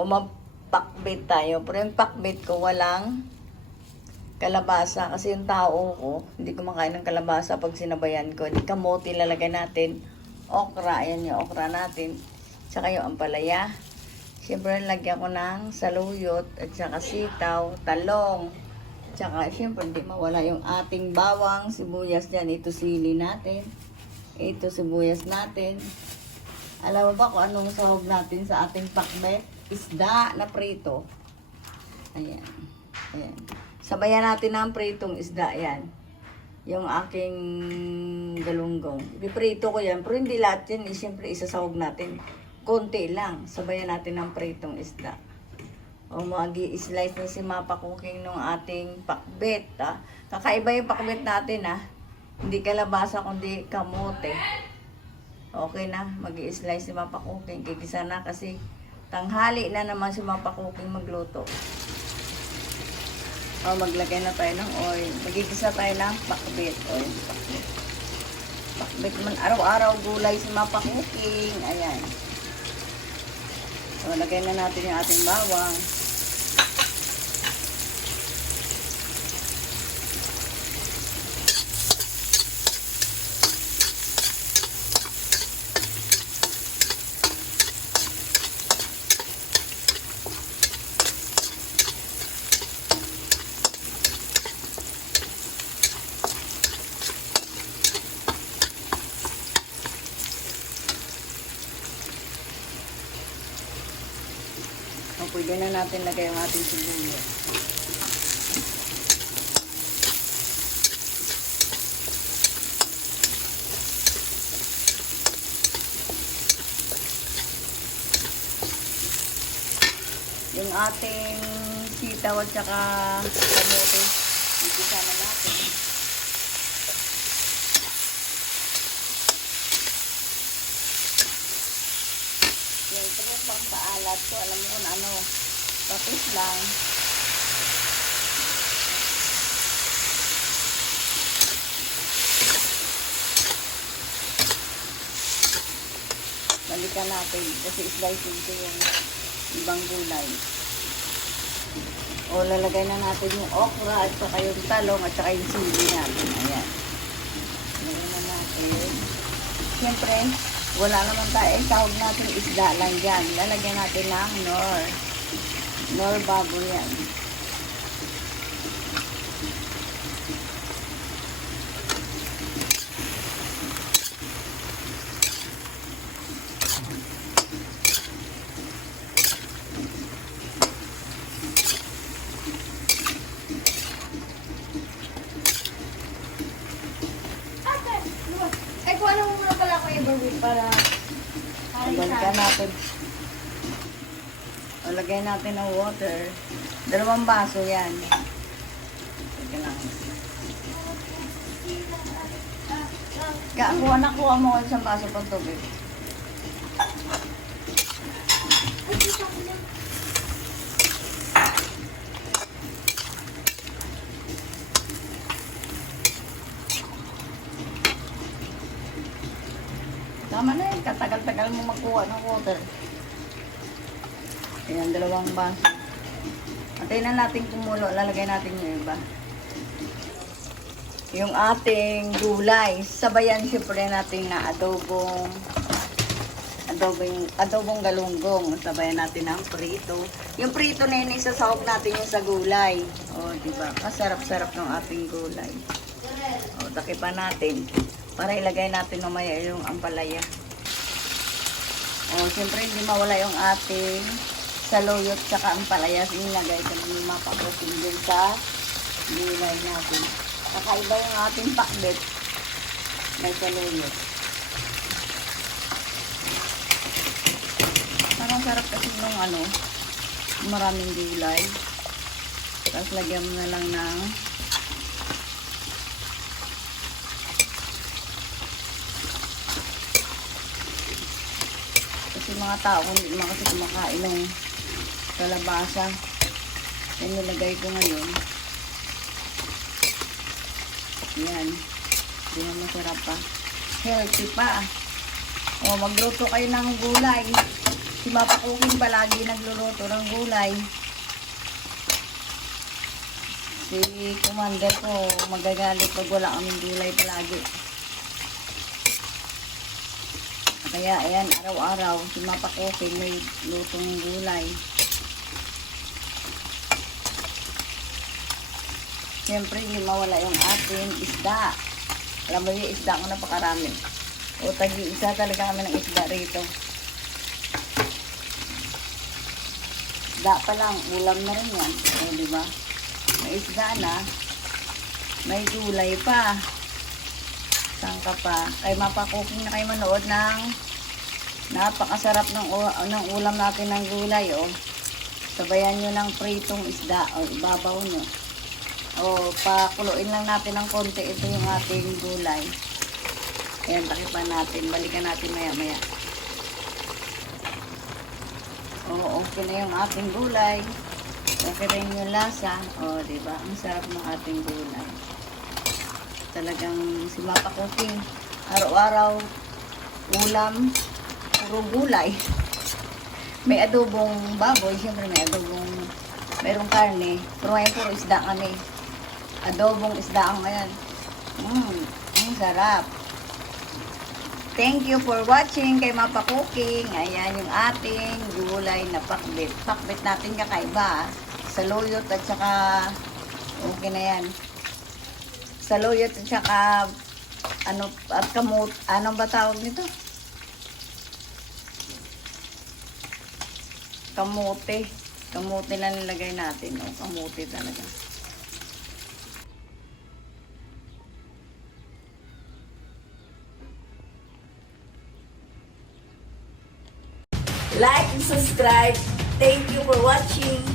O mapakbit tayo. Pero yung pakbit ko walang kalabasa. Kasi yung tao ko, hindi ko makain ng kalabasa pag sinabayan ko. Di kamote lalagay natin. Okra, ayan yung okra natin. Tsaka yung ampalaya. Siyempre, lagyan ko ng saluyot at saka sitaw, talong. Tsaka, siyempre, hindi mawala yung ating bawang, sibuyas dyan. Ito sili natin. Ito sibuyas natin. Alam mo ba kung anong sahog natin sa ating pakbet? Isda na prito. Ayan. Ayan. Sabayan natin ng pritong isda yan. Yung aking galunggong. Ipiprito ko yan. Pero hindi lahat yan. Eh, siyempre, isasahog natin. Konti lang. Sabayan natin ng pritong isda. O mag-i-slice na si Mapa Cooking ng ating pakbet. Ha? Kakaiba yung pakbet natin ha. Hindi kalabasa kundi kamote. Okay na, mag slice si Mapa Cooking. Kikisa na kasi tanghali na naman si Mapa Cooking magluto. O, maglagay na tayo ng oil. Magigisa tayo ng pakbet. Oil, pakbet. Pakbet man araw-araw gulay si Mapa Cooking. Ayan. So, lagay na natin yung ating bawang. Pwede na natin lagay yung ating sibuyas. Yung ating sitaw at saka kamote, igisa na natin. Yan, ito po pang paalat ko. Alam mo kung ano, tapos lang. Balikan natin kasi slicing ko yung ibang gulay. O, lalagay na natin yung okra at saka yung talong at saka yung sili natin. Ayan. Lagay na natin. Siyempre, wala naman tayo. Eh, tawag natin isda lang dyan. Lalagyan natin ng nor. Nor bubble yan. Ate, lumabas. Ay, kung ano muna pala ako i-barbie para... isa. natin. O, lagay natin ng water. Dalawang baso yan. Teka lang. Kakuha na kuha mo ako isang baso pang tubig. Yun. Katagal-tagal mo magkuha ng water. Ayan, dalawang baso. Antayin na natin kumulo. Lalagay natin yung iba. Yung ating gulay. Sabayan siyempre natin na adobong adobong, adobong galunggong. Sabayan natin ng prito. Yung prito na yun, isasahog natin yung sa gulay. O, di ba? Kasarap-sarap ng ating gulay. O, takipan natin. Para ilagay natin mamaya yung ampalaya. O, siyempre hindi mawala yung ating saluyot tsaka ampalaya. Inilagay ko ng mapapusin din sa gulay natin. Kakaiba yung ating pakbet. May saluyot. Parang sarap kasi nung ano, maraming gulay. Tapos lagyan mo na lang ng mga tao, kung hindi kasi kumakain ng kalabasa. Yan nilagay ko ngayon. Yan. Hindi na masarap pa. Healthy pa. O, magluto kayo ng gulay. Si Mapakuking palagi nagluluto ng gulay. Si Commander ko magagalit pag wala kaming gulay palagi. Kaya ayan, araw-araw, si Mapakuking may lutong gulay. Siyempre, hindi mawala yung ating isda. Alam mo yung isda ko napakarami. O tagi isa talaga kami ng isda rito. Isda pa lang, ulam na rin yan. O, di ba? May isda na. May gulay pa. Saan ka pa? Kay mapakuking na kayo manood ng napakasarap ng, ng ulam natin ng gulay. O. Sabayan nyo ng pritong isda. O, ibabaw nyo. O, pakuluin lang natin ng konti. Ito yung ating gulay. Ayan, takipan natin. Balikan natin maya-maya. O, okay na yung ating gulay. Okay rin yung lasa. O, di ba? Ang sarap ng ating gulay. Talagang si Mapa Cooking. Araw-araw, ulam, puro gulay. May adobong baboy. Siyempre may adobong, merong karne. Pero ngayon puro isda kami. Adobong isda ang ngayon. Mmm, ang sarap. Thank you for watching kay Mapa Cooking. Ayan yung ating gulay na pakbit. Pakbit natin kakaiba. ah. Sa loyot at saka okay na yan. Sa loyot at saka ano at kamut ano ba tawag nito? Kamote. Kamote na nilagay natin. O, kamote talaga. Like and subscribe. Thank you for watching.